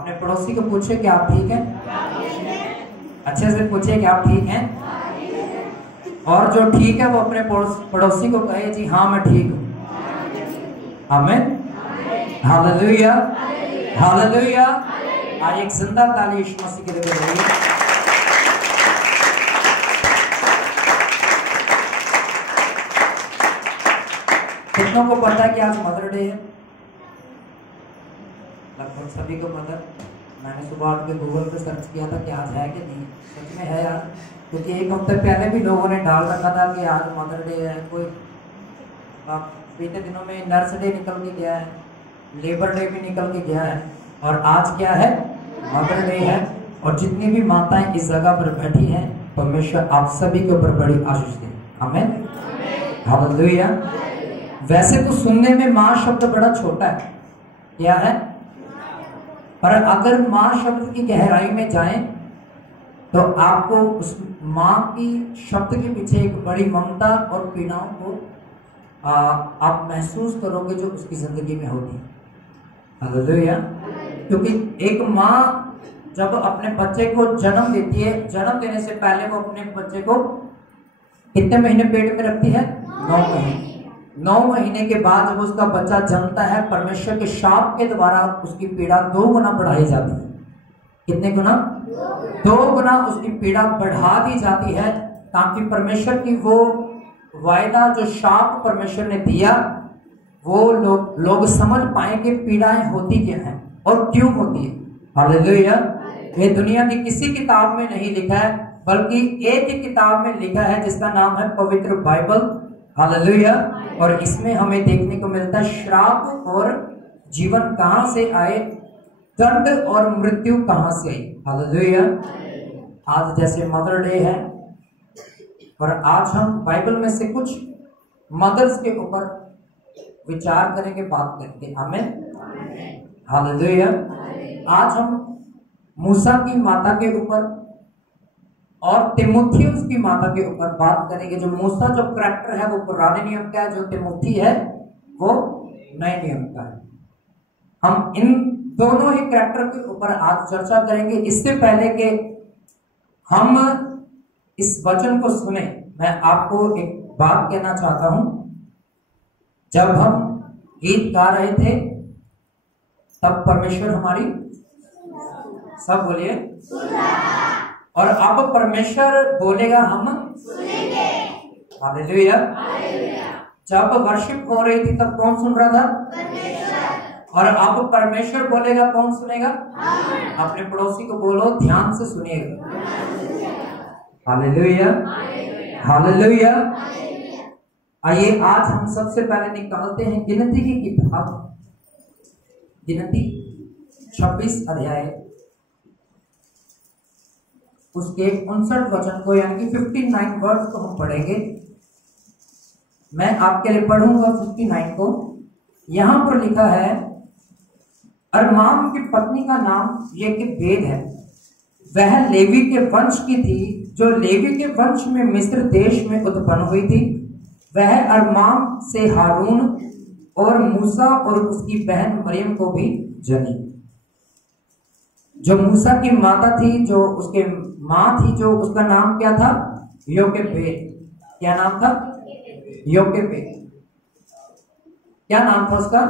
अपने पड़ोसी को पूछे कि आप ठीक हैं। अच्छे से पूछे कि आप ठीक हैं। और जो ठीक है वो अपने पड़ोसी को कहे जी हाँ मैं ठीक हूँ। आमीन, हालेलुया, हालेलुया। आज एक जिंदा ताली यीशु मसीह के लिए बजाइए। कितनों को पता है कि आज मदर डे है? लगभग सभी को पता। मैंने सुबह उठ के गूगल पे सर्च किया था कि आज है कि नहीं। सच में है यार, क्योंकि एक हफ्ते पहले भी लोगों ने डाल रखा था कि आज मदर डे है। कोई बीते दिनों में नर्स डे निकल के गया है, लेबर डे भी निकल के गया है, और आज क्या है? मदर डे है। और जितनी भी माताएं इस जगह पर बैठी हैं, परमेश्वर आप सभी के ऊपर बड़ी आशीष दे। आमीन, हालेलुया। वैसे तो सुनने में माँ शब्द बड़ा छोटा है, क्या है? पर अगर माँ शब्द की गहराई में जाएं तो आपको उस माँ की शब्द के पीछे एक बड़ी ममता और पीड़ाओं को आप महसूस करोगे जो उसकी जिंदगी में होती है। हालेलुया। क्योंकि एक माँ जब अपने बच्चे को जन्म देती है, जन्म देने से पहले वो अपने बच्चे को कितने महीने पेट में रखती है? 9 महीने। 9 महीने के बाद जब उसका बच्चा जन्मता है, परमेश्वर के शाप के द्वारा उसकी पीड़ा 2 गुना बढ़ाई जाती है। कितने गुना? 2 गुना उसकी पीड़ा बढ़ा दी जाती है, ताकि परमेश्वर की वो वायदा, जो शाप परमेश्वर ने दिया, वो लोग समझ पाए कि पीड़ाएं होती क्या हैं और क्यों होती है। हालेलुया। ये दुनिया की किसी किताब में नहीं लिखा है, बल्कि एक ही किताब में लिखा है जिसका नाम है पवित्र बाइबल। हालेलुया। और इसमें हमें देखने को मिलता है श्राप और जीवन कहां से आए, दंड और मृत्यु कहां से आई। हालेलुया। आज जैसे मदर डे है, और आज हम बाइबल में से कुछ मदर्स के ऊपर विचार करेंगे, बात करेंगे। आमीन, हालेलुया। आज हम मूसा की माता के ऊपर और तिमुथियुस की माता के ऊपर बात करेंगे। जो मूसा जो करैक्टर है वो पुराने नियम का है, जो तिमुथी है वो नए नियम का है। हम इन दोनों ही करैक्टर के ऊपर आज चर्चा करेंगे। इससे पहले कि हम इस वचन को सुने, मैं आपको एक बात कहना चाहता हूं। जब हम गीत गा रहे थे तब परमेश्वर हमारी, सब बोलिए, और अब परमेश्वर बोलेगा, हम सुनेंगे। हालेलुया। जब वर्शिप हो रही थी तब कौन सुन रहा था? परमेश्वर। और अब परमेश्वर बोलेगा, कौन सुनेगा? अपने पड़ोसी को बोलो, ध्यान से सुनिएगा। Hallelujah, hallelujah. आइए आज हम सबसे पहले निकालते हैं गिनती की किताब, गिनती 26 अध्याय, उसके 59 वचन को, यानी कि 59 वर्ड्स को हम पढ़ेंगे। मैं आपके लिए पढ़ूंगा 59 को। यहां पर लिखा है, अरमाम की पत्नी का नाम योकेबेद है। वह लेवी के वंश की थी, जो लेवी के वंश में मिस्र देश में उत्पन्न हुई थी। वह अरमाम से हारून और मूसा और उसकी बहन मरियम को भी जनी। जो मूसा की माता थी, जो उसके माँ थी, जो उसका नाम क्या था? योकेबेद। क्या नाम था? योकेबेद। क्या नाम था उसका?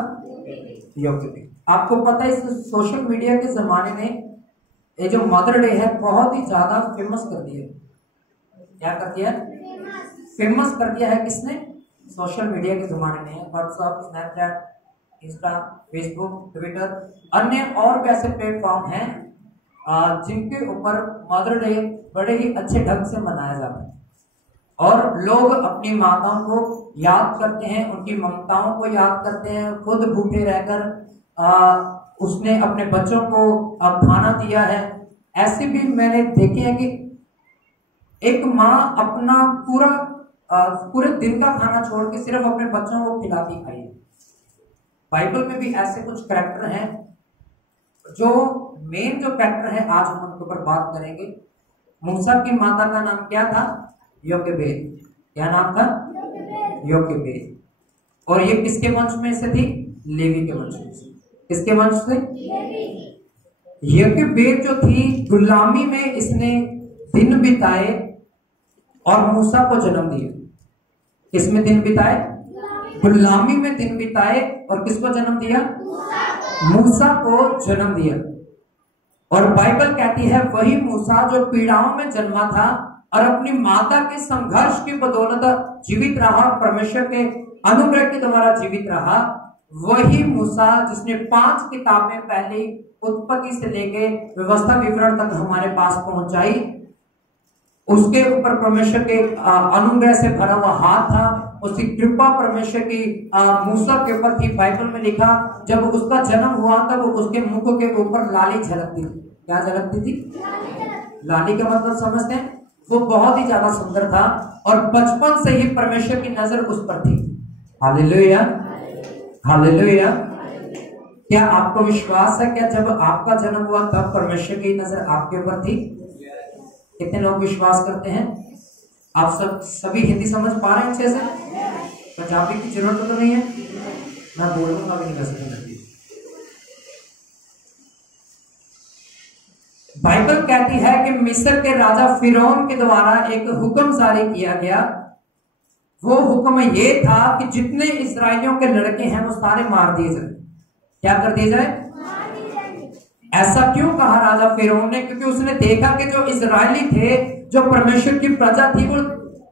योकेबेद। आपको पता है इस सोशल मीडिया के जमाने में ये जो मदर डे है बहुत ही ज्यादा फेमस कर दिया। क्या कर दिया? फेमस कर दिया है। किसने? सोशल मीडिया के जमाने में WhatsApp, Snapchat, Insta, Facebook, Twitter, अन्य और भी ऐसे प्लेटफॉर्म हैं जिनके ऊपर मदर डे बड़े ही अच्छे ढंग से मनाया जाता है, और लोग अपनी माताओं को याद करते हैं, उनकी ममताओं को याद करते हैं। खुद भूखे रहकर उसने अपने बच्चों को खाना दिया है। ऐसे भी मैंने देखे हैं कि एक माँ अपना पूरे दिन का खाना छोड़ के सिर्फ अपने बच्चों को खिलाती खाई। बाइबल में भी ऐसे कुछ करैक्टर हैं। जो मेन जो कैरेक्टर है आज हम उनके ऊपर बात करेंगे। मूसा की माता का नाम क्या था? योकेबेद। क्या नाम था? योकेबेद। और ये किसके वंश में से थी? लेवी के वंश में से। किसके वंश से? यज्ञेबेद जो थी गुलामी में, इसने दिन बिताए और मूसा को जन्म दिया। किसमें दिन बिताए? गुलामी में दिन बिताए। और किसको जन्म दिया? मूसा को जन्म दिया। और बाइबल कहती है वही मूसा जो पीड़ाओं में जन्मा था और अपनी माता के संघर्ष की बदौलत जीवित रहा, परमेश्वर के अनुग्रह के द्वारा जीवित रहा, वही मूसा जिसने 5 किताबें पहले उत्पत्ति से लेके व्यवस्था विवरण तक हमारे पास पहुंचाई, उसके ऊपर परमेश्वर के अनुग्रह से भरा हुआ हाथ था, उसकी कृपा परमेश्वर की मूसा के ऊपर थी। बाइबल में लिखा जब उसका जन्म हुआ तब उसके मुख के ऊपर लाली झलकती थी। क्या झलकती थी? लाली का मतलब समझते हैं? वो बहुत ही ज्यादा सुंदर था और बचपन से ही परमेश्वर की नजर उस पर थी। Hallelujah, hallelujah. क्या आपको विश्वास है क्या जब आपका जन्म हुआ तब परमेश्वर की नजर आपके ऊपर थी? कितने लोग विश्वास करते हैं? आप सभी हिंदी समझ पा रहे हैं अच्छे से? पंजाबी की जरूरत तो नहीं है, मैं बोलूंगा भी नहीं वैसे। बाइबल कहती है कि मिस्र के राजा फिरौन के द्वारा एक हुक्म जारी किया गया। वो हुक्म ये था कि जितने इस्राएलियों के लड़के हैं वो सारे मार दिए जाए। क्या कर दिए जाए? ऐसा क्यों कहा राजा फिरौन ने? क्योंकि उसने देखा कि जो इजरायली थे, जो परमेश्वर की प्रजा थी, वो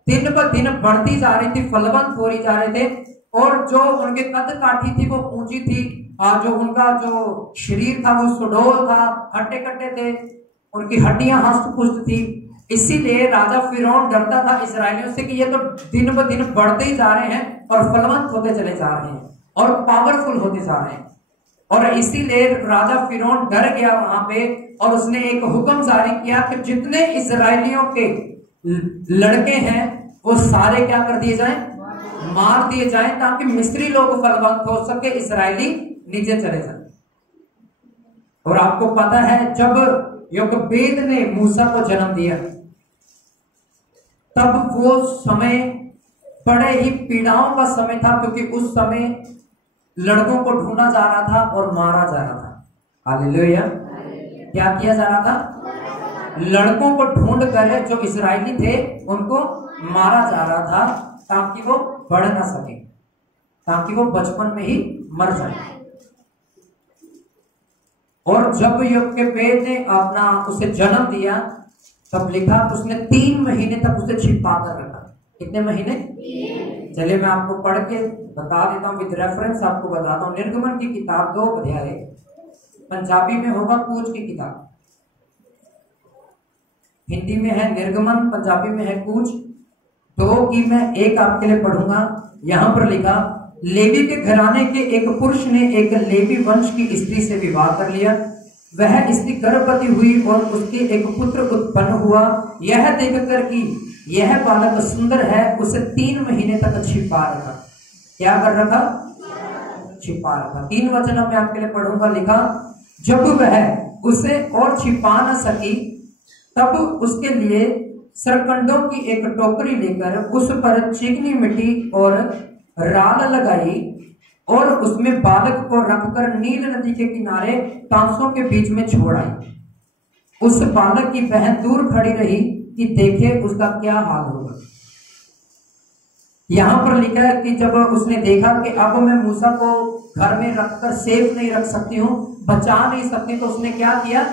दिन ब दिन बढ़ती जा रही थी, फलवंत हो रही जा रहे थे, और जो उनके कद काठी थी वो ऊंची थी, और जो उनका जो शरीर था वो सुडौल था, हट्टे कट्टे थे, उनकी हड्डियां हष्ट पुष्ट थी। इसीलिए राजा फिरौन डरता था इजरायलियों से कि ये तो दिन ब दिन बढ़ते ही जा रहे हैं और फलवंत होते चले जा रहे हैं और पावरफुल होते जा रहे हैं। और इसीलिए राजा फिरौन डर गया वहां पे, और उसने एक हुक्म जारी किया कि जितने इजरायलियों के लड़के हैं वो सारे क्या कर दिए जाएं? मार दिए जाएं, ताकि मिस्री लोग फलवंत हो सके, इजरायली नीचे चले जाए। और आपको पता है जब यज्ञेबेद ने मूसा को जन्म दिया तब वो समय बड़े ही पीड़ाओं का समय था, क्योंकि उस समय लड़कों को ढूंढा जा रहा था और मारा जा रहा था। हालेलुया। क्या किया जा रहा था? लड़कों को ढूंढ कर जो इजरायली थे उनको मारा जा रहा था, ताकि वो बढ़ ना सके, ताकि वो बचपन में ही मर जाए। और जब यज्ञेबेद ने अपना उसे जन्म दिया तब लिखा उसने 3 महीने तक उसे छिपा कर रखा। कितने महीने? चलिए मैं आपको पढ़ के बता देता हूं, विद रेफरेंस आपको बताता हूं। निर्गमन की किताब 2 अध्याय, पंजाबी में होगा कूच की किताब, हिंदी में है निर्गमन, पंजाबी में है कूच। 2 की मैं 1 आपके लिए पढ़ूंगा। यहां पर लिखा, लेवी के घराने के एक पुरुष ने एक लेवी वंश की स्त्री से विवाह कर लिया। वह स्त्री गर्भवती हुई और उसके एक पुत्र उत्पन्न हुआ। यह देखकर कि यह बालक सुंदर है, उसे 3 महीने तक छिपा रखा। क्या कर रखा? छिपा रखा। 3 वचन मैं आपके लिए पढ़ूंगा। लिखा, जब वह उसे और छिपा न सकी तब उसके लिए सरकंडों की एक टोकरी लेकर उस पर चिकनी मिट्टी और राल लगाई और उसमें बालक को रखकर नील नदी के किनारे टांसों के बीच में छोड़ आई। उस बालक की बहन दूर खड़ी रही कि देखे उसका क्या हाल होगा। यहां पर लिखा है कि जब उसने देखा कि अब मैं मूसा को घर में रखकर सेफ नहीं रख सकती हूं, बचा नहीं सकती, तो उसने क्या किया?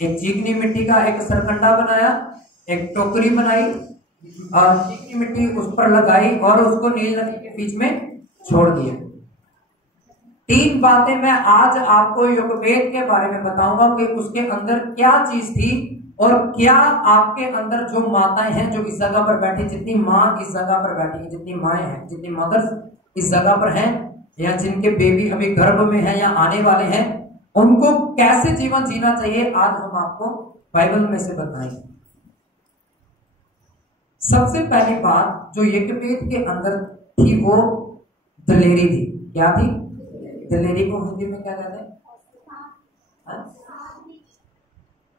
एक चिकनी मिट्टी का एक सरकंडा बनाया, एक टोकरी बनाई और चिकनी मिट्टी उस पर लगाई और उसको नील नदी के बीच में छोड़ दिया। 3 बातें मैं आज आपको यज्ञेबेद के बारे में बताऊंगा कि उसके अंदर क्या चीज थी और क्या आपके अंदर जो माताएं हैं जो इस जगह पर बैठी, जितनी माँ इस जगह पर बैठी है, जितनी माएँ हैं, जितनी मदर्स इस जगह पर हैं, या जिनके बेबी अभी गर्भ में है या आने वाले हैं, उनको कैसे जीवन जीना चाहिए आज हम आपको बाइबल में से बताएंगे। सबसे पहली बात जो यज्ञेबेद के अंदर थी वो दलेरी थी। क्या थी? दलेरी को हिंदी में क्या कहते हैं?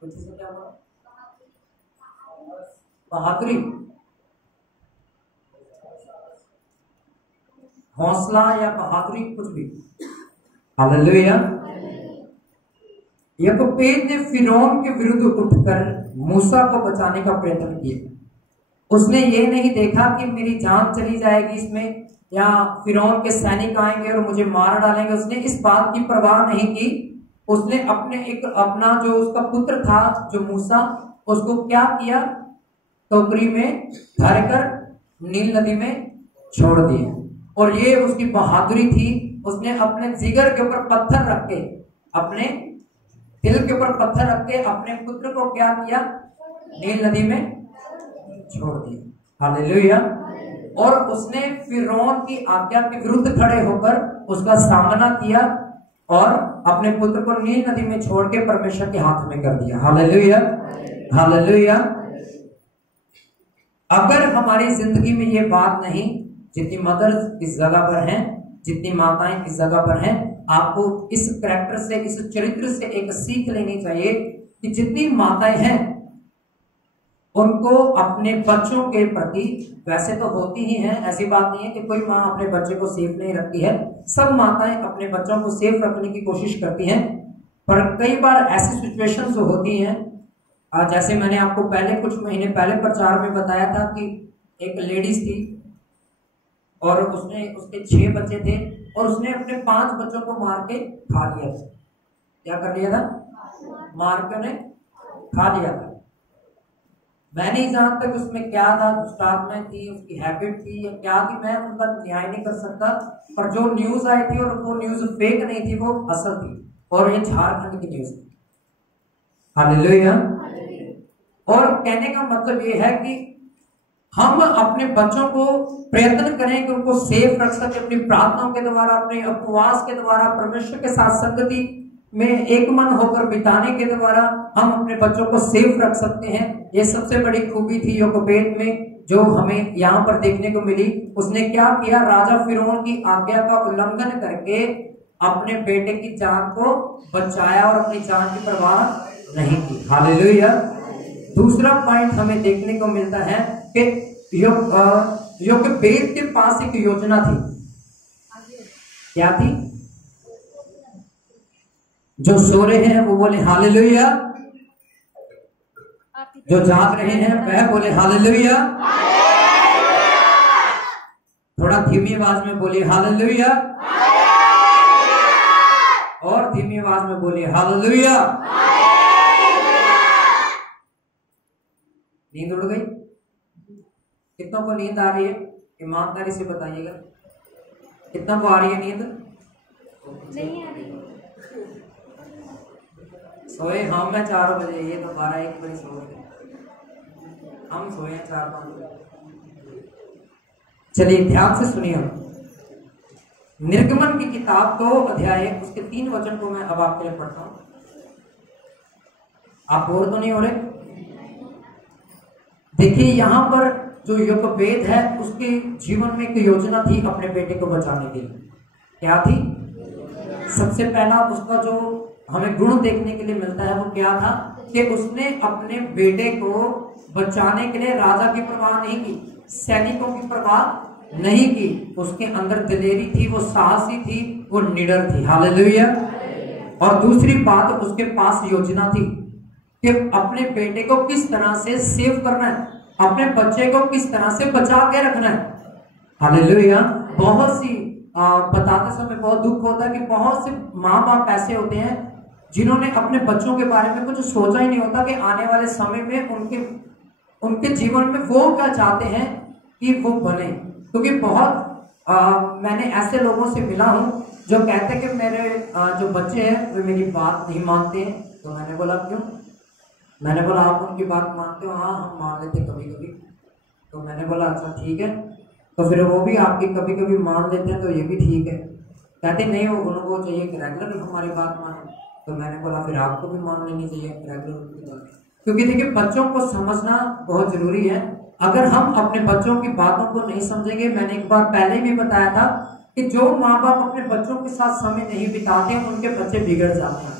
क्या बोला? बहादुरी, हौसला या बहादुरी, कुछ भी। हालेलुया। यहोपेद ने फिरौन के विरुद्ध उठकर मूसा को बचाने का प्रयत्न किया। उसने ये नहीं देखा कि मेरी जान चली जाएगी इसमें, या फिरौन के सैनिक आएंगे और मुझे मार डालेंगे। उसने इस बात की परवाह नहीं की। उसने अपना जो उसका पुत्र था जो मूसा, उसको क्या किया, टोकरी में भरकर नील नदी में छोड़ दिया। और ये उसकी बहादुरी थी। उसने अपने जिगर के ऊपर पत्थर रख के, अपने दिल के ऊपर पत्थर रख के अपने पुत्र को क्या किया, नील नदी में छोड़ दिया। हालेलुया। और उसने फिरौन की आज्ञा के विरुद्ध खड़े होकर उसका सामना किया और अपने पुत्र को नील नदी में छोड़ के परमेश्वर के हाथ में कर दिया। Hallelujah, hallelujah. अगर हमारी जिंदगी में ये बात नहीं, जितनी मदर्स इस जगह पर हैं, जितनी माताएं इस जगह पर हैं, आपको इस कैरेक्टर से, इस चरित्र से एक सीख लेनी चाहिए कि जितनी माताएं हैं उनको अपने बच्चों के प्रति, वैसे तो होती ही हैं, ऐसी बात नहीं है कि कोई माँ अपने बच्चे को सेफ नहीं रखती है, सब माताएं अपने बच्चों को सेफ रखने की कोशिश करती हैं। पर कई बार ऐसी सिचुएशंस होती हैं, जैसे मैंने आपको पहले कुछ महीने पहले प्रचार में बताया था कि एक लेडीज थी और उसके 6 बच्चे थे और उसने अपने 5 बच्चों को मार के खा लिया था। क्या कर लिया था? मार के उन्हें खा लिया था। मैं नहीं जानता कि उसमें क्या था, दुष्टात्मा थी, उसकी हैबिट थी या क्या थी, मैं उनका न्याय नहीं कर सकता। पर जो न्यूज आई थी, और वो न्यूज फेक नहीं थी, वो असल थी, और ये झारखंड की न्यूज थी। हालेलुया। और कहने का मतलब ये है कि हम अपने बच्चों को प्रयत्न करें कि उनको सेफ रख सके, अपनी प्रार्थनाओं के द्वारा, अपने उपवास के द्वारा, परमेश्वर के साथ संगति में एक मन होकर बिताने के द्वारा हम अपने बच्चों को सेफ रख सकते हैं। ये सबसे बड़ी खूबी थी योकोबेद में जो हमें यहाँ पर देखने को मिली। उसने क्या किया, राजा फिरौन की आज्ञा का उल्लंघन करके अपने बेटे की जान को बचाया और अपनी जान की परवाह नहीं की। हालेलुया। दूसरा पॉइंट हमें देखने को मिलता है कि योकोबेद के पास एक योजना थी। क्या थी? जो सो रहे हैं वो बोले हालेलुया, जो जाग रहे हैं वह बोले हालेलुया। थोड़ा धीमी आवाज में बोलिए हालेलुया, और धीमी आवाज में बोलिए हालेलुया। नींद उड़ गई? कितनों को नींद आ रही है? ईमानदारी से बताइएगा, कितनों को आ रही है नींद? नहीं आ रही। सोए हम मैं 4 बजे, ये तो 12-1 बजे सो गए, हम सोए 4-5 बजे। चलिए ध्यान से सुनिए। निर्गमन की किताब 2 अध्याय उसके 3 वचन को मैं अब आपके लिए पढ़ता हूं। आप बोर तो नहीं हो रहे? देखिए यहां पर जो योकोबेद है उसके जीवन में एक योजना थी अपने बेटे को बचाने के लिए। क्या थी? सबसे पहला उसका जो हमें गुण देखने के लिए मिलता है वो क्या था कि उसने अपने बेटे को बचाने के लिए राजा की परवाह नहीं की, सैनिकों की परवाह नहीं की। उसके अंदर दिलेरी थी, वो साहसी थी, वो निडर थी। हालेलुया। और दूसरी बात, उसके पास योजना थी कि अपने बेटे को किस तरह से सेव करना है, अपने बच्चे को किस तरह से बचा के रखना है। हालेलुया। बहुत सी बताते समय बहुत दुख होता है कि बहुत से माँ बाप ऐसे होते हैं जिन्होंने अपने बच्चों के बारे में कुछ सोचा ही नहीं होता कि आने वाले समय में उनके जीवन में वो क्या चाहते हैं कि वो बने। क्योंकि बहुत मैंने ऐसे लोगों से मिला हूं जो कहते हैं कि मेरे जो बच्चे हैं वो मेरी बात नहीं मानते हैं। तो मैंने बोला क्यों? मैंने बोला आप उनकी बात मानते हो? हाँ हम मान लेते कभी कभी। तो मैंने बोला अच्छा ठीक है, तो फिर वो भी आपकी कभी कभी मान लेते हैं तो ये भी ठीक है। कहते नहीं, वो उनको चाहिए कि रेगुलर हमारी बात माने। तो मैंने बोला फिर आपको भी मान लेनी चाहिए रेगुलर उनकी बात, क्योंकि देखिए बच्चों को समझना बहुत जरूरी है। अगर हम अपने बच्चों की बातों को नहीं समझेंगे, मैंने एक बार पहले भी बताया था कि जो माँ बाप अपने बच्चों के साथ समय नहीं बिताते हैं उनके बच्चे बिगड़ जाते हैं।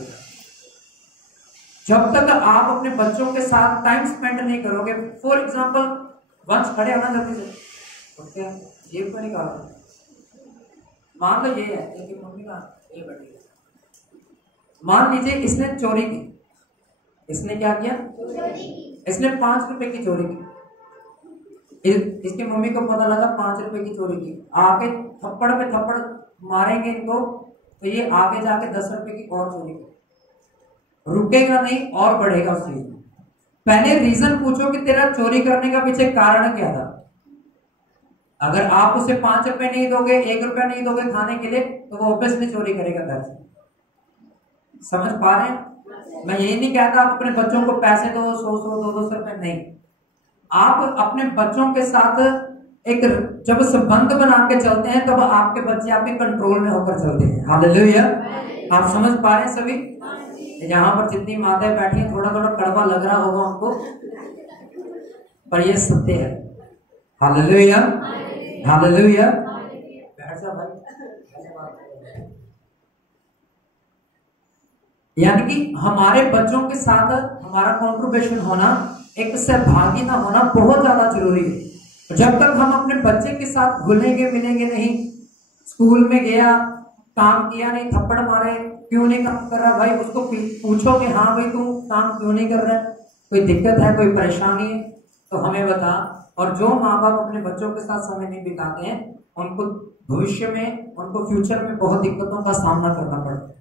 जब तक आप अपने बच्चों के साथ टाइम स्पेंड नहीं करोगे, फॉर एग्जाम्पल वंश खड़े होना जल्दी से, क्या जेब को निकालो, मान लो ये है कि मम्मी का ये बैठी, मान लीजिए इसने चोरी की, इसने क्या किया, इसने 5 रुपए की चोरी की। इसकी मम्मी को पता लगा 5 रुपए की चोरी की, आके थप्पड़ पे थप्पड़ मारेंगे इनको, तो ये आगे जाके 10 रुपए की और चोरी की, रुकेगा नहीं और बढ़ेगा उस चीज में। पहले रीजन पूछो कि तेरा चोरी करने का पीछे कारण क्या था। अगर आप उसे 5 रुपए नहीं दोगे, 1 रुपया नहीं दोगे खाने के लिए, तो वो ऑब्वियसली चोरी करेगा घर से। समझ पा रहे हैं? मैं यही नहीं कहता आप अपने बच्चों को पैसे दो 100 200 रुपए, नहीं। आप अपने बच्चों के साथ एक जब संबंध बना के चलते हैं, तब आपके बच्चे आपके कंट्रोल में होकर चलते हैं। हालेलुया। आप समझ पा रहे हैं सभी? यहाँ पर जितनी माताएं बैठी हैं, थोड़ा थोड़ा कड़वा लग रहा होगा उनको, पर यह सत्य है। Hallelujah, hallelujah. बैठ जा भाई। यानी कि हमारे बच्चों के साथ हमारा कॉन्ट्रीब्यूशन होना, एक सहभागिता होना बहुत ज्यादा जरूरी है। जब तक हम अपने बच्चे के साथ घुलेंगे मिलेंगे नहीं, स्कूल में गया काम किया नहीं, थप्पड़ मारे, क्यों नहीं काम कर रहा भाई, उसको पूछो कि हाँ भाई तू काम क्यों नहीं कर रहा है, कोई दिक्कत है, कोई परेशानी है तो हमें बता। और जो माँ बाप अपने बच्चों के साथ समय नहीं बिताते हैं, उनको भविष्य में, उनको फ्यूचर में बहुत दिक्कतों का सामना करना पड़ता है।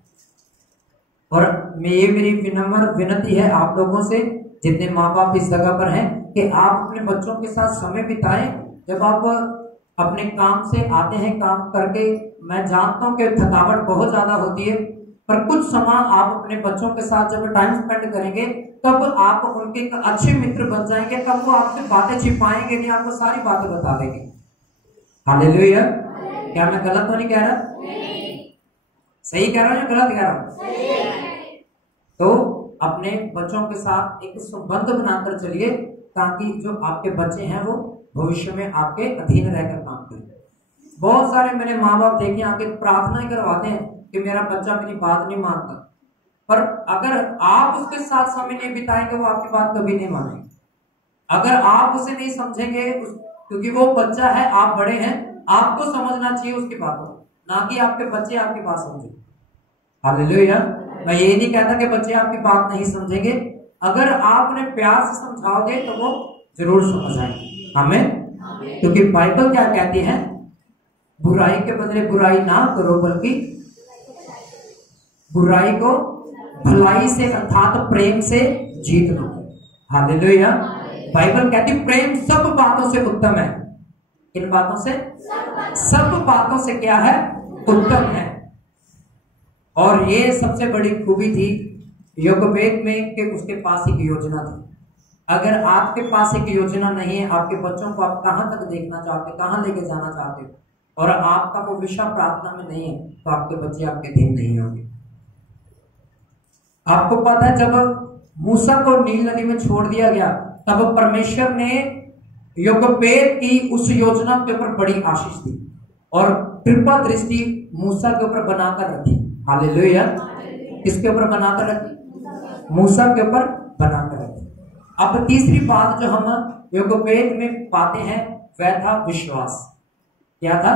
और ये मेरी विनम्र विनती है आप लोगों से, जितने माँ बाप इस जगह पर हैं, कि आप अपने बच्चों के साथ समय बिताएं। जब आप अपने काम से आते हैं, काम करके, मैं जानता हूं कि थकावट बहुत ज्यादा होती है, पर कुछ समय आप अपने बच्चों के साथ जब टाइम स्पेंड करेंगे, तब आप उनके एक अच्छे मित्र बन जाएंगे। तब वो आपसे बातें छिपाएंगे नहीं, आपको सारी बातें बता देंगे। हालेलुया। क्या मैं गलत तो नहीं कह रहा? सही कह रहा हूं या गलत कह रहा हूं? तो अपने बच्चों के साथ एक संबंध बनाकर चलिए, ताकि जो आपके बच्चे हैं वो भविष्य में आपके अधीन रहकर काम करें। बहुत सारे मैंने माँ बाप देखे आके प्रार्थना करवाते हैं कि मेरा बच्चा मेरी बात नहीं मानता, पर अगर आप उसके साथ समय नहीं बिताएंगे, वो आपकी बात कभी नहीं मानेंगे। अगर आप उसे नहीं समझेंगे, क्योंकि वो बच्चा है, आप बड़े हैं, आपको समझना चाहिए उसकी बातों, ना कि आपके बच्चे आपकी बात समझे। हालेलुया। मैं ये नहीं कहता कि बच्चे आपकी बात नहीं समझेंगे, अगर आप उन्हें प्यार से समझाओगे तो वो जरूर समझ आएंगे। हमें, क्योंकि बाइबल क्या कहती है, बुराई के बदले बुराई ना करो, बल्कि बुराई को भलाई से अर्थात प्रेम से जीत लो। हालेलुया। बाइबल कहती प्रेम सब बातों से उत्तम है। किन बातों से? सब बातों से क्या है? उत्तम है। और ये सबसे बड़ी खूबी थी योगवेद में कि उसके पास एक योजना थी। अगर आपके पास एक योजना नहीं है, आपके बच्चों को आप कहां तक देखना चाहते, कहां लेके जाना चाहते हो, और आपका वो विषय प्रार्थना में नहीं है, तो आपके बच्चे आपके अधीन नहीं होंगे। आपको पता है, जब मूसा को नील नदी में छोड़ दिया गया, तब परमेश्वर ने योगवेद की उस योजना के ऊपर बड़ी आशीष दी और कृपा दृष्टि मूसा के ऊपर बनाकर रखी। हालेलुया। किसके ऊपर बनाकर रखी? मूसा के ऊपर बनाकर रखी। अब तीसरी बात जो हम योगवेद में पाते हैं, वह था विश्वास। क्या था?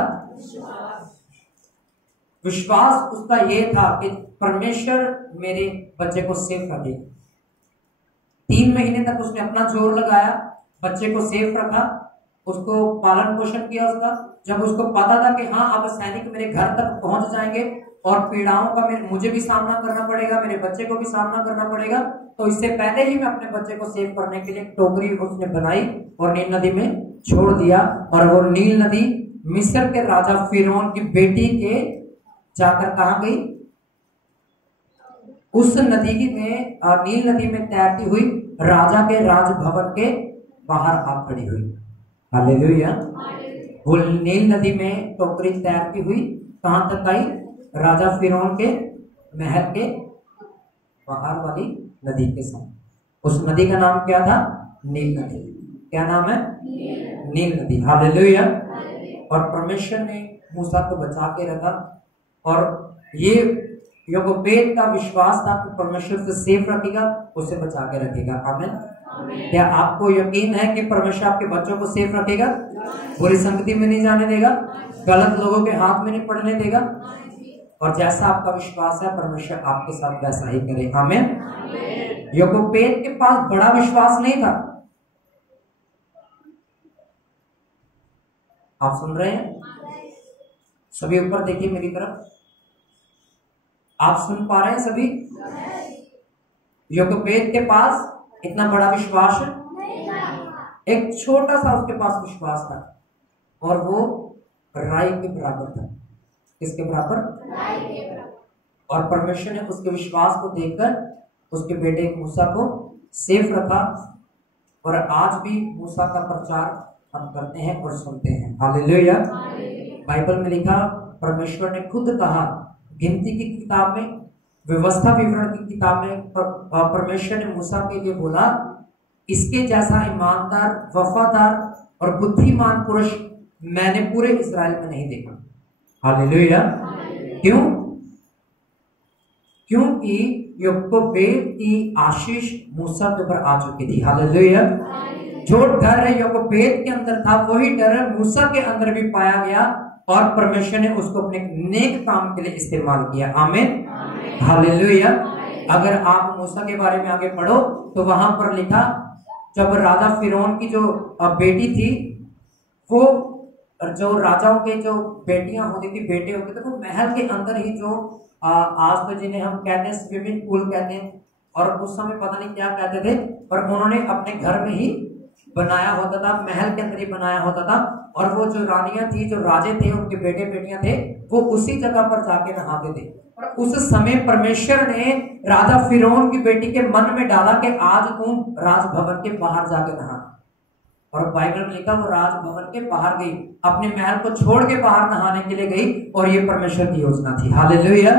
विश्वास उसका ये था कि परमेश्वर मेरे बच्चे को सेफ रखेगा। 3 महीने तक उसने अपना जोर लगाया, बच्चे को सेफ रखा, उसको पालन पोषण किया उसका। जब उसको पता था कि हाँ अब सैनिक मेरे घर तक पहुंच जाएंगे और पीड़ाओं का मुझे भी सामना करना पड़ेगा, मेरे बच्चे को भी सामना करना पड़ेगा, तो इससे पहले ही मैं अपने बच्चे को सेव करने के लिए टोकरी उसने बनाई और नील नदी में छोड़ दिया। और वो नील नदी मिस्र के राजा फिरौन की बेटी के जाकर कहां गई? उस नदी में, नील नदी में तैरती हुई राजा के राजभवन के बाहर आ खड़ी हुई। हालेलुया। वो नील नदी में टोकरी तैरती हुई कहां तक आई? राजा फिरौन के महल के बाहर वाली नदी के साथ। उस नदी का नाम क्या था? नील नदी। क्या नाम है? नील नदी। हालेलुया। और परमेश्वर ने मूसा को बचा के रखा, और ये योगवेद का विश्वास था कि परमेश्वर से सेफ रखेगा, उसे बचा के रखेगा। आमीन। क्या आपको यकीन है कि परमेश्वर आपके बच्चों को सेफ रखेगा? बुरी संगति में नहीं जाने देगा, गलत लोगों के हाथ में नहीं पड़ने देगा। और जैसा आपका विश्वास है परमेश्वर आपके साथ वैसा ही करे। आमीन। यहोपेत के पास बड़ा विश्वास नहीं था। आप सुन रहे हैं? सभी ऊपर देखिए मेरी तरफ। आप सुन पा रहे हैं सभी? यहोपेत के पास इतना बड़ा विश्वास नहीं था। एक छोटा सा उसके पास विश्वास था और वो राई के बराबर था। किसके बराबर? राई के बराबर। और परमेश्वर ने उसके विश्वास को देखकर उसके बेटे मूसा को सेफ रखा। और आज भी मूसा का प्रचार हम करते हैं और सुनते हैं। हालेलुया। बाइबल में लिखा, परमेश्वर ने खुद कहा, गिनती की किताब में, व्यवस्था विवरण की किताब में परमेश्वर ने मूसा के लिए बोला, इसके जैसा ईमानदार, वफादार और बुद्धिमान पुरुष मैंने पूरे इस्राएल में नहीं देखा। हालेलुया। क्यों? क्योंकि यहोपेत की आशीष मूसा के ऊपर आ चुकी थी। हालेलुया। जो डर यहोपेत के अंदर था वही डर मूसा के अंदर भी पाया गया और परमेश्वर ने उसको अपने नेक काम के लिए इस्तेमाल किया। आमीन। हालेलुया। अगर आप मूसा के बारे में आगे पढ़ो तो वहां पर लिखा, जब राजा फिरौन की जो बेटी थी, वो जो राजाओं के जो बेटियां होती थी, बेटे होते थे, वो महल के अंदर ही जो आज तो जिन्हें हम कहते हैं स्विमिंग पूल कहते हैं, और उस समय पता नहीं क्या कहते थे, पर उन्होंने अपने घर में ही बनाया होता था, महल के अंदर ही बनाया होता था। और वो जो रानियां थी, जो राजे थे, उनके बेटे बेटियां थे, वो उसी जगह पर जाके नहाते थे। और उस समय परमेश्वर ने राजा फिरौन की बेटी के मन में डाला कि आज तुम राजभवन के बाहर जाके नहा। और बाइबल में लिखा, वो राजभवन के बाहर गई, अपने महल को छोड़ के बाहर नहाने के लिए गई, और ये परमेश्वर की योजना थी। हालेलुया।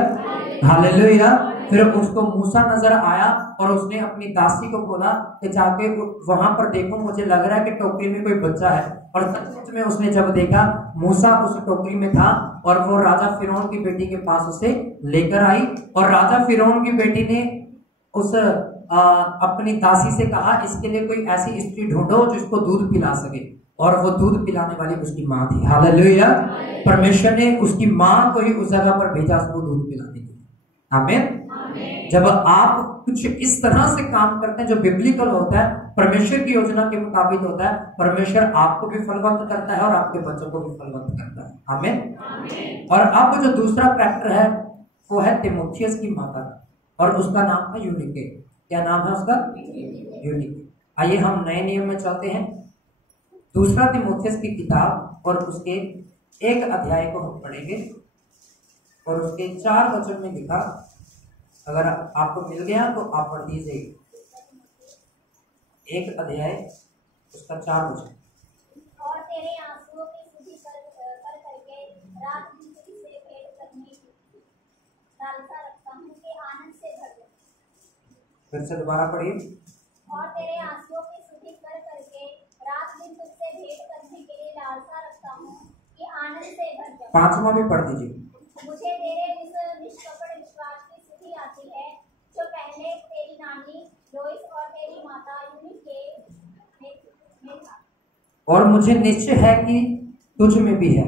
हालेलुया। फिर उसको मूसा नजर आया और उसने अपनी दासी को बोला कि जाके वहां पर देखो, मुझे लग रहा है कि टोकरी में कोई बच्चा है। और सच में उसने जब देखा, मूसा उस टोकरी में था और वो राजा फिरौन की बेटी के पास उसे लेकर आई। और राजा फिरौन की बेटी ने उस अपनी दासी से कहा, इसके लिए कोई ऐसी स्त्री ढूंढो जिसको दूध पिला सके। और वो दूध पिलाने वाली उसकी माँ थी। हालेलुया। परमेश्वर ने उसकी माँ को ही उस जगह पर भेजा उसको दूध पिलाने के लिए। आमीन। जब आप कुछ इस तरह से काम करते हैं जो बिब्लिकल होता है, परमेश्वर की योजना के मुताबिक होता है, परमेश्वर आपको भी फलवंत करता है और आपके बच्चों को भी फलवंत करता है। आमीन। और अब जो दूसरा कैरेक्टर है वो है तीमुथियुस की माता, और उसका नाम है यूनिके। क्या नाम है उसका? यूनिके। आइए हम नए नियम में चलते हैं, दूसरा तीमुथियुस की किताब, और उसके 1 अध्याय को हम पढ़ेंगे और उसके 4 वचन में लिखा। अगर आपको मिल गया तो आप पढ़ दीजिए। 1 अध्याय उसका 4 वचन। और तेरे आंसुओं की सुधि कर करके रात दिन तुझसे भेंट करने की लालसा रखता हूँ कि आनंद से भर जाऊं। फिर से दोबारा पढ़िए। और तेरे आंसुओं की सुधि कर करके रात दिन तुझसे भेंट करने के लिए लालसा रखता हूँ कि आनंद से भर जाऊं। 5वां भी पढ़ दीजिए। मुझे तेरे निष्कपट विश्वास की सुधि आती है, जो पहले तेरी नानी लोइस और तेरी माता यूनिके में था। और मुझे निश्चय है कि तुझ में भी है।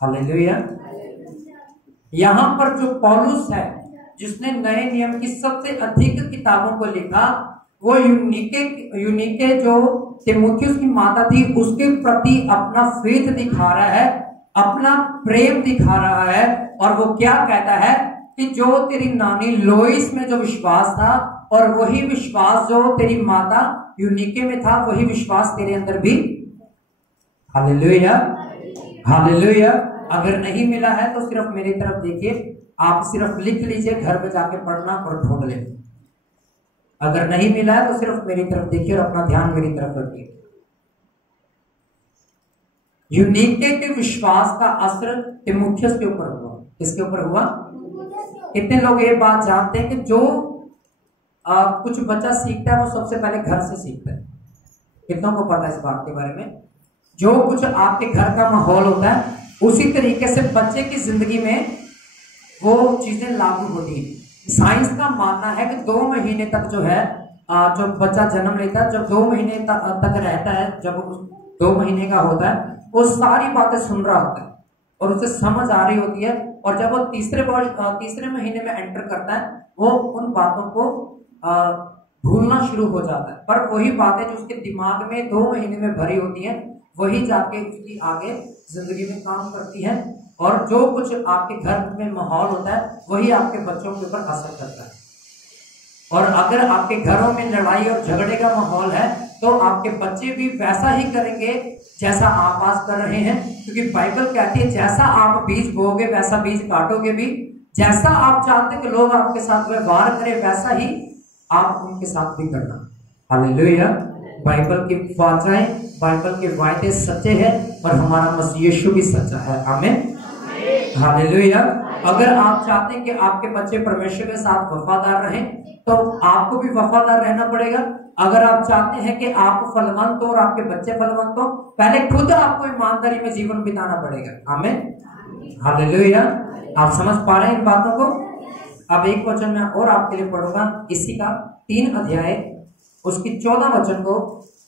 हालेलुया। यहां पर जो पौलुस है, जिसने नए नियम की सबसे अधिक किताबों को लिखा, वो यूनिके जो तीमुथियुस की माता थी, उसके प्रति अपना फेथ दिखा रहा है, अपना प्रेम दिखा रहा है। और वो क्या कहता है कि जो तेरी नानी लोइस में जो विश्वास था, और वही विश्वास जो तेरी माता यूनिके में था, वही विश्वास तेरे अंदर भी। हालेलुया। हालेलुया। अगर नहीं मिला है तो सिर्फ मेरी तरफ देखिए, आप सिर्फ लिख लीजिए, घर पे जाके पढ़ना और ढूंढ ले। अगर नहीं मिला है तो सिर्फ मेरी तरफ देखिए और अपना ध्यान मेरी तरफ रखिए। यूनिके के विश्वास का असर तीमुथियुस के ऊपर हुआ। किसके ऊपर हुआ? कितने लोग ये बात जानते हैं कि जो कुछ बच्चा सीखता है वो सबसे पहले घर से सीखता है? कितनों को पता है इस बात के बारे में? जो कुछ आपके घर का माहौल होता है, उसी तरीके से बच्चे की जिंदगी में वो चीजें लागू होती है। साइंस का मानना है कि 2 महीने तक जो है, जो बच्चा जन्म लेता है, जब 2 महीने तक रहता है, जब 2 महीने का होता है, वो सारी बातें सुन रहा होता है और उसे समझ आ रही होती है, और जब वो तीसरे महीने में एंटर करता है, वो उन बातों को भूलना शुरू हो जाता है। पर वही बातें जो उसके दिमाग में 2 महीने में भरी होती हैं, वही जाके उसकी आगे जिंदगी में काम करती है। और जो कुछ आपके घर में माहौल होता है, वही आपके बच्चों के ऊपर असर करता है। और अगर आपके घरों में लड़ाई और झगड़े का माहौल है, तो आपके बच्चे भी वैसा ही करेंगे जैसा आप आज कर रहे हैं। क्योंकि बाइबल कहती है, जैसा आप बीज बोओगे वैसा बीज काटोगे भी। जैसा आप चाहते हैं कि लोग आपके साथ व्यवहार करें, वैसा ही आप उनके साथ भी करना। हालेलुया। बाइबल की वाचाएं, बाइबल के वायदे सच्चे हैं और हमारा मसीह यीशु भी सच्चा है। आमीन। हालेलुया। अगर आप चाहते हैं कि आपके बच्चे परमेश्वर के साथ वफादार रहें, तो आपको भी वफादार रहना पड़ेगा। अगर आप चाहते हैं कि आप फलवंत हो और आपके बच्चे फलवंत हो, पहले खुद आपको ईमानदारी में जीवन बिताना पड़ेगा। आमीन। हालेलुया। आप समझ पा रहे हैं इन बातों को? अब एक वचन मैं और आपके लिए पढ़ूंगा, इसी का 3 अध्याय उसकी 14 वचन को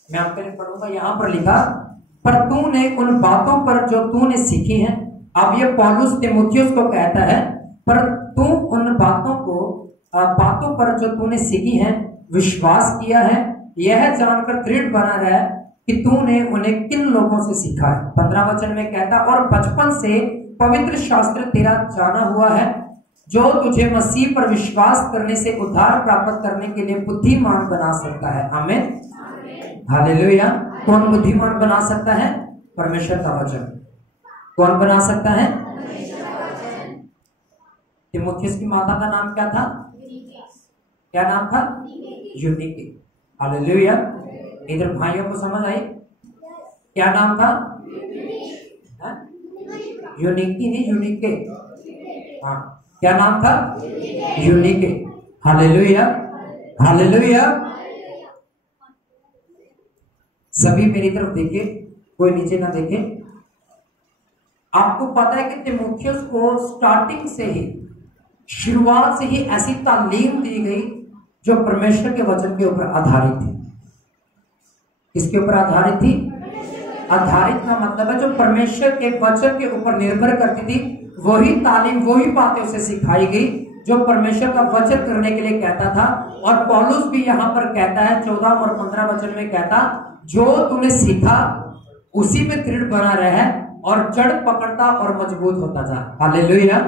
मैं आपके लिए पढ़ूंगा। यहां पर लिखा, पर तूने उन बातों पर जो तूने सीखी हैं। अब ये पौलुस तीमुथियुस को कहता है, पर तू उन बातों पर जो तूने सीखी हैं, विश्वास किया है, यह जानकर दृढ़ बना रहा कि तूने उन्हें किन लोगों से सीखा है। 15 वचन में कहता, और बचपन से पवित्र शास्त्र तेरा जाना हुआ है, जो तुझे मसीह पर विश्वास करने से उद्धार प्राप्त करने के लिए बुद्धिमान बना सकता है। आमीन। हालेलुया। कौन बुद्धिमान बना सकता है? परमेश्वर का वचन। कौन बना सकता है? तीमुथियुस की माता का नाम क्या था? क्या नाम था? यूनिके। हालेलुया। इधर भाइयों को समझ आई? क्या नाम था? यूनिकी नहीं, यूनिके। हाँ, क्या नाम था? यूनिके। हालेलुया। हालेलुया। सभी मेरी तरफ देखिए, कोई नीचे ना देखे। आपको पता है कि तीमुथियुस को स्टार्टिंग से ही, शुरुआत से ही ऐसी तालीम दी गई जो परमेश्वर के वचन के ऊपर आधारित थी। किसके ऊपर आधारित थी? आधारित का मतलब है जो परमेश्वर के वचन के ऊपर निर्भर करती थी। वही तालीम, वही बातें उसे सिखाई गई जो परमेश्वर का वचन करने के लिए कहता था। और पौलुस भी यहां पर कहता है, 14 और 15 वचन में कहता, जो तूने सीखा उसी में दृढ़ बना रहे और जड़ पकड़ता और मजबूत होता जा। हालेलुया।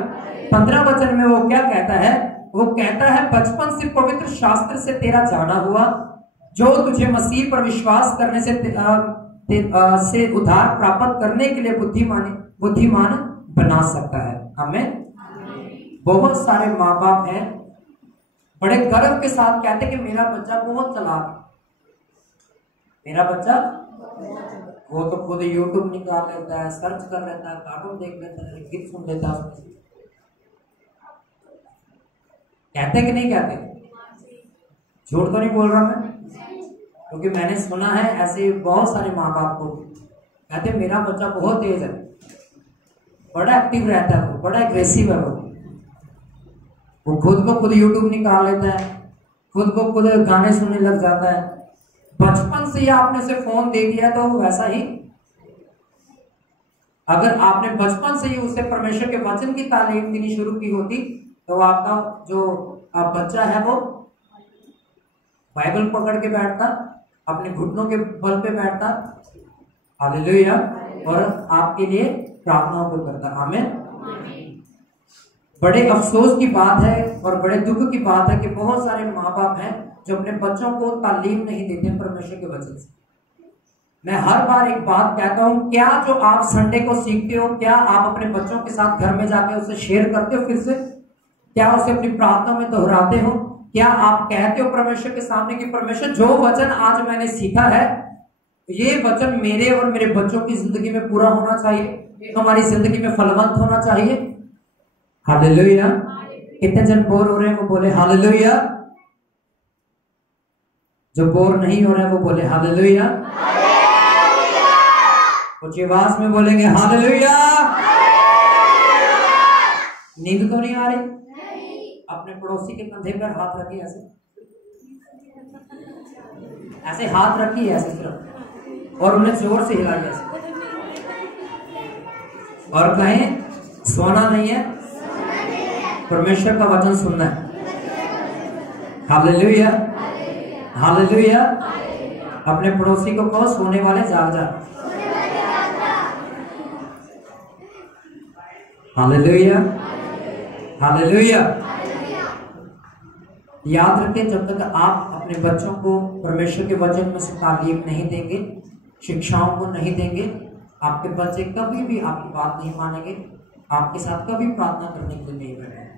15 वचन में वो क्या कहता है? वो कहता है, बचपन से पवित्र शास्त्र से तेरा जाना हुआ, जो तुझे मसीह पर विश्वास करने से उद्धार प्राप्त करने के लिए बुद्धिमान बना सकता है। आमीन। बहुत सारे माँ बाप हैं, बड़े गर्व के साथ कहते कि मेरा बच्चा बहुत चालाक है, मेरा बच्चा, वो तो खुद यूट्यूब निकाल लेता है, सर्च कर लेता है, कार्टून देख लेता है, गीत सुन लेता है उसमें। कहते कि नहीं कहते? झूठ तो नहीं बोल रहा मैं, क्योंकि मैंने सुना है ऐसे बहुत सारे माँ बाप को कहते मेरा बच्चा बहुत तेज है, बड़ा एक्टिव रहता है, वो बड़ा एग्रेसिव है, वो खुद को खुद यूट्यूब निकाल लेता है, खुद को खुद गाने सुनने लग जाता है। बचपन से ही आपने उसे फोन दे दिया तो वैसा ही, अगर आपने बचपन से ही उसे परमेश्वर के वचन की तालीम देनी शुरू की होती, तो आपका जो बच्चा है वो बाइबल पकड़ के बैठता, अपने घुटनों के बल पे बैठता, हालेलुया, और आपके लिए प्रार्थनाओं को करता। आमीन। बड़े अफसोस की बात है और बड़े दुख की बात है कि बहुत सारे माँ बाप हैं जो अपने बच्चों को तालीम नहीं देते परमेश्वर के वचन से। मैं हर बार एक बात कहता हूं, क्या जो आप संडे को सीखते हो, क्या आप अपने बच्चों के साथ घर में जाकर उसे शेयर करते हो? फिर से क्या उसे अपनी प्रार्थना में दोहराते हो? क्या आप कहते हो परमेश्वर के सामने कि परमेश्वर जो वचन आज मैंने सीखा है, ये वचन मेरे और मेरे बच्चों की जिंदगी में पूरा होना चाहिए, हमारी जिंदगी में फलवंत होना चाहिए। हालेलुया। कितने जन बोर हो रहे हैं वो बोले हालेलुया। जो बोर नहीं हो रहे हैं वो बोले हालेलुया। कुछ आवाज में बोलेंगे हालेलुया। नींद तो नहीं आ रही? अपने पड़ोसी के कंधे पर हाथ रखिए, ऐसे हाथ रखिए, ऐसे सिर्फ, और उन्हें जोर से हिलाइए ऐसे, और कहें सोना नहीं है, परमेश्वर का वचन सुनना है। Hallelujah, hallelujah. अपने पड़ोसी को कहो, सोने वाले जाग जा। Hallelujah, hallelujah. याद रखें, जब तक आप अपने बच्चों को परमेश्वर के वचन में से तालीम नहीं देंगे, शिक्षाओं को नहीं देंगे, आपके बच्चे कभी भी आपकी बात नहीं मानेंगे, आपके साथ कभी प्रार्थना करने के लिए नहीं बैठेंगे।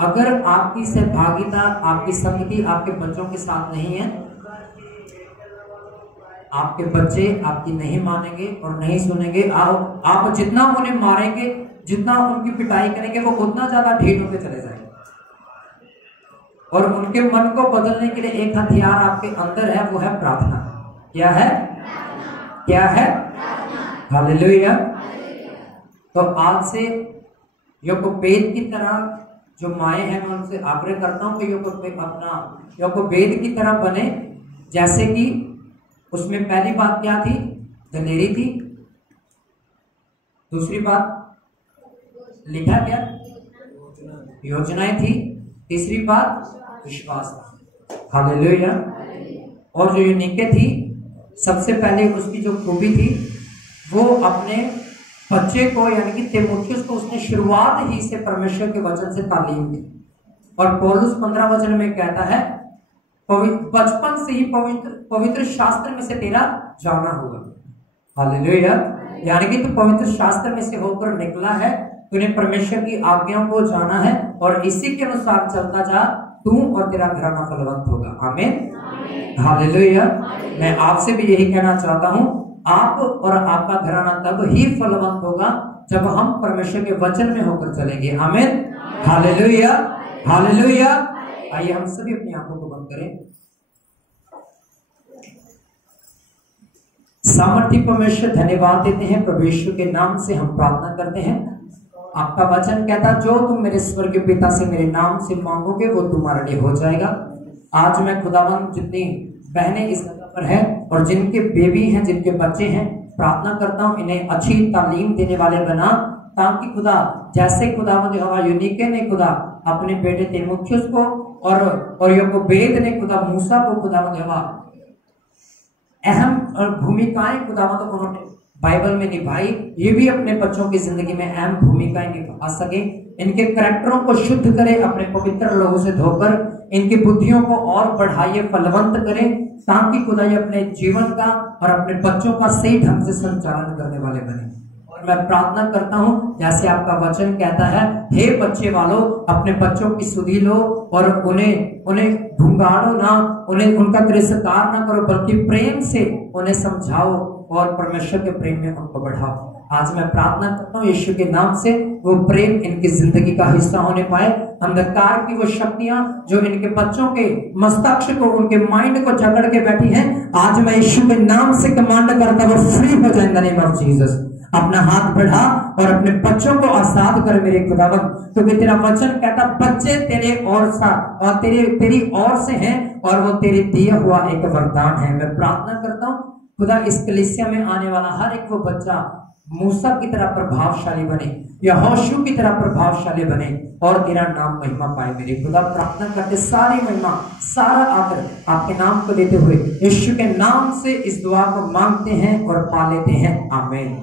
अगर आपकी सहभागिता, आपकी संगति आपके बच्चों के साथ नहीं है, आपके बच्चे आपकी नहीं मानेंगे और नहीं सुनेंगे। आप जितना उन्हें मारेंगे, जितना उनकी पिटाई करेंगे, वो उतना ज्यादा ढीठ होकर चले जाएंगे। और उनके मन को बदलने के लिए एक हथियार आपके अंदर है, वो है प्रार्थना। क्या है? क्या है? हालेलुया। तो आज से याकूबेद की तरह जो माए हैं, मैं उनसे आग्रह करता हूं कि याकूबेद की तरह बने। जैसे कि उसमें पहली बात क्या थी? दलेरी थी। दूसरी बात लिखा क्या? योजनाएं थी। तीसरी बात विश्वास था। हालेलुया। और जो यूनिके थी, सबसे पहले उसकी जो खूबी थी, वो अपने बच्चे को यानी कि तीमुथियुस को उसने शुरुआत ही से परमेश्वर के वचन से तालीम दी। और पौलुस 15 वचन में कहता है, बचपन से ही पवित्र शास्त्र में से तेरा जाना होगा। हालेलुया। यानी कि तू पवित्र शास्त्र में से होकर निकला है, तूने परमेश्वर की आज्ञाओं को जाना है और इसी के अनुसार चलता जा, तू और तेरा घराना फलवंत होगा। आमीन, हालेलुया। मैं आपसे भी यही कहना चाहता हूं, आप और आपका घराना तब ही फलवंत होगा जब हम परमेश्वर के वचन में होकर चलेंगे। आमीन, हालेलुया, हालेलुया। आइए हम सभी अपनी आंखों को बंद करें। सामर्थ्य परमेश्वर, धन्यवाद देते हैं प्रभु यीशु के नाम से हम प्रार्थना करते हैं। आपका वचन कहता, जो तुम मेरे स्वर्गीय पिता से मेरे नाम से मांगोगे वो तुम्हारे लिए हो जाएगा। आज मैं खुदावंद, जितनी बहनें इस जगह पर हैं और जिनके बेबी हैं, जिनके बच्चे हैं, प्रार्थना करता हूं इन्हें अच्छी तालीम देने वाले बना, ताकि खुदा जैसे खुदावंद यहोवा यूनिके ने खुदा अपने बेटे तीमुथियुस को और याकूबेद ने खुदा मूसा को खुदावंद यहोवा अहम भूमिकाएं खुदावंद उन्होंने बाइबल में निभाई, ये भी अपने बच्चों की जिंदगी में अहम भूमिकाएं निभा सके। इनके करैक्टरों को शुद्ध करे, अपने पवित्र लोगों से धोकर इनकी बुद्धियों को और बढ़ाइए, फलवंत करें, ताकि खुदा ये अपने जीवन का और अपने बच्चों का सही ढंग से संचालन करने वाले बने। और मैं प्रार्थना करता हूं, जैसे आपका वचन कहता है, हे बच्चे वालों, अपने बच्चों की सुधि लो और उन्हें ढूंढाड़ो ना, उन्हें उनका तिरस्कार ना करो, बल्कि प्रेम से उन्हें समझाओ और परमेश्वर के प्रेम में उनको बढ़ाओ। आज मैं प्रार्थना करता हूँ यीशु के नाम से, वो प्रेम इनकी जिंदगी का हिस्सा होने पाए। अंधकार की वो शक्तियां जो इनके बच्चों के मस्तिष्क को, उनके माइंड को जकड़ के बैठी हैं, आज मैं यीशु के नाम से कमांड करता हूँ, फ्री हो जाए नेम ऑफ जीसस। अपना हाथ बढ़ा और अपने बच्चों को आजाद कर मेरे खुदावंद, क्योंकि तेरा वचन कहता, बच्चे तेरे और साथ और तेरी ओर से हैं और वो तेरे दिया हुआ एक वरदान है। मैं प्रार्थना करता हूँ खुदा, इस कलीसिया में आने वाला हर एक वो बच्चा मूसा की तरह प्रभावशाली बने, यहोशू की तरह प्रभावशाली बने और तेरा नाम महिमा पाए। मेरे खुदा, प्रार्थना करते सारी महिमा, सारा आदर आपके नाम को देते हुए यीशु के नाम से इस दुआ को मांगते हैं और पा लेते हैं। आमीन।